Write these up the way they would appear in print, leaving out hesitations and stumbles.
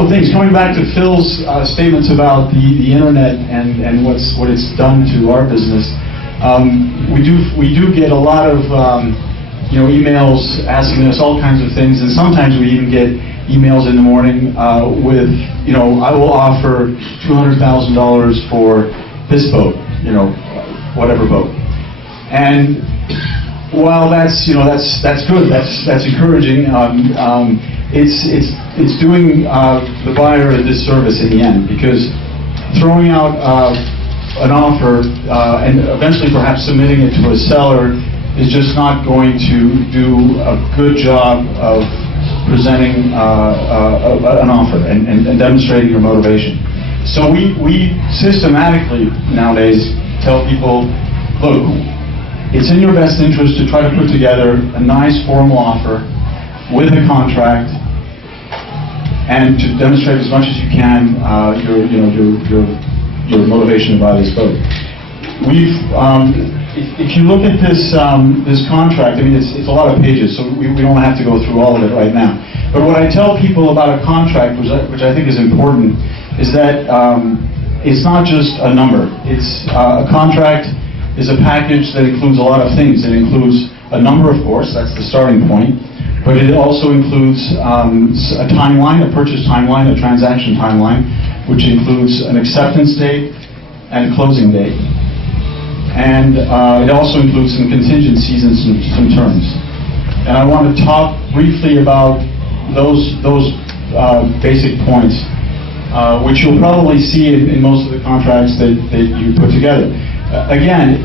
couple of things. Coming back to Phil's statements about the internet and what it's done to our business, we do get a lot of emails asking us all kinds of things, and sometimes we even get emails in the morning with I will offer $200,000 for this boat, whatever boat. And while that's good, that's encouraging, it's doing the buyer a disservice in the end, because throwing out an offer and eventually perhaps submitting it to a seller is just not going to do a good job of presenting an offer and demonstrating your motivation. So we systematically nowadays tell people, look, it's in your best interest to try to put together a nice formal offer with a contract and to demonstrate as much as you can your motivation to buy this boat. If you look at this contract, I mean it's a lot of pages, so we don't have to go through all of it right now. But what I tell people about a contract, which I think is important, is that it's not just a number. It's a contract is a package that includes a lot of things. It includes a number, of course, that's the starting point, but it also includes a timeline, a purchase timeline, a transaction timeline, which includes an acceptance date and a closing date. And it also includes some contingencies and some terms. And I want to talk briefly about those basic points, which you'll probably see in most of the contracts that you put together. Again,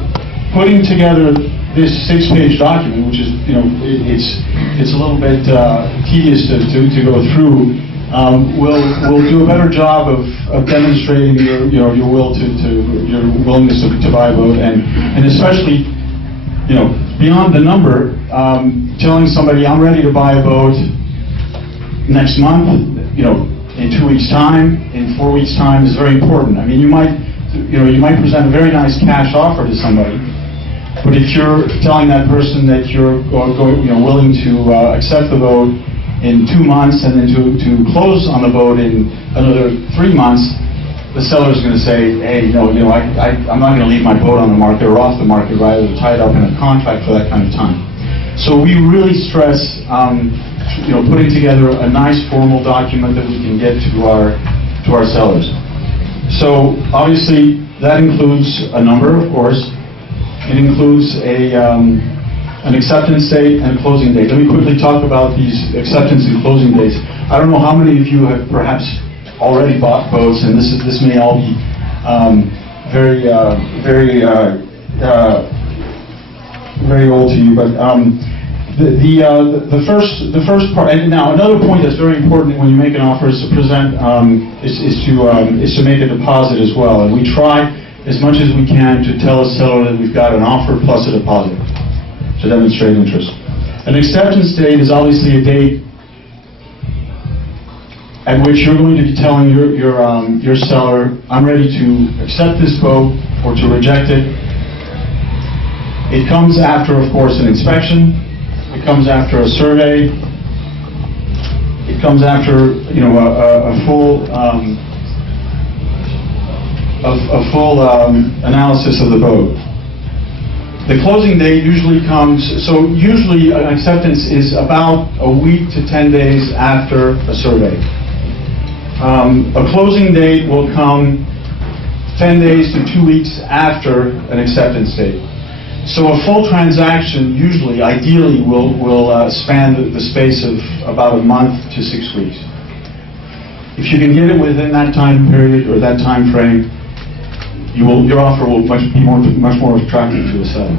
putting together this 6-page document, which is, it's a little bit tedious to go through, will do a better job of demonstrating your willingness to buy a boat, and especially, beyond the number, telling somebody I'm ready to buy a boat next month, in 2 weeks' time, in 4 weeks' time is very important. I mean, you might present a very nice cash offer to somebody, but if you're telling that person that you're willing to accept the boat in 2 months and then to close on the boat in another 3 months, the seller's going to say, hey, I'm not going to leave my boat on the market or off the market, rather than tie it up in a contract for that kind of time. So we really stress putting together a nice formal document that we can get to our sellers. So obviously that includes a number, of course. It includes an acceptance date and a closing date. Let me quickly talk about these acceptance and closing dates. I don't know how many of you have perhaps already bought boats, and this may all be very old to you, but the first part. And now another point that's very important when you make an offer is to present is to make a deposit as well, and we try as much as we can to tell a seller that we've got an offer plus a deposit to demonstrate interest. An acceptance date is obviously a date at which you're going to be telling your seller, I'm ready to accept this boat or to reject it. It comes after, of course, an inspection. It comes after a survey. It comes after a full analysis of the boat. The closing date usually comes, so usually an acceptance is about a week to 10 days after a survey. A closing date will come 10 days to 2 weeks after an acceptance date. So a full transaction usually, ideally, will span the space of about a month to 6 weeks. If you can get it within that time period or that time frame, your offer will be much more attractive to the seller.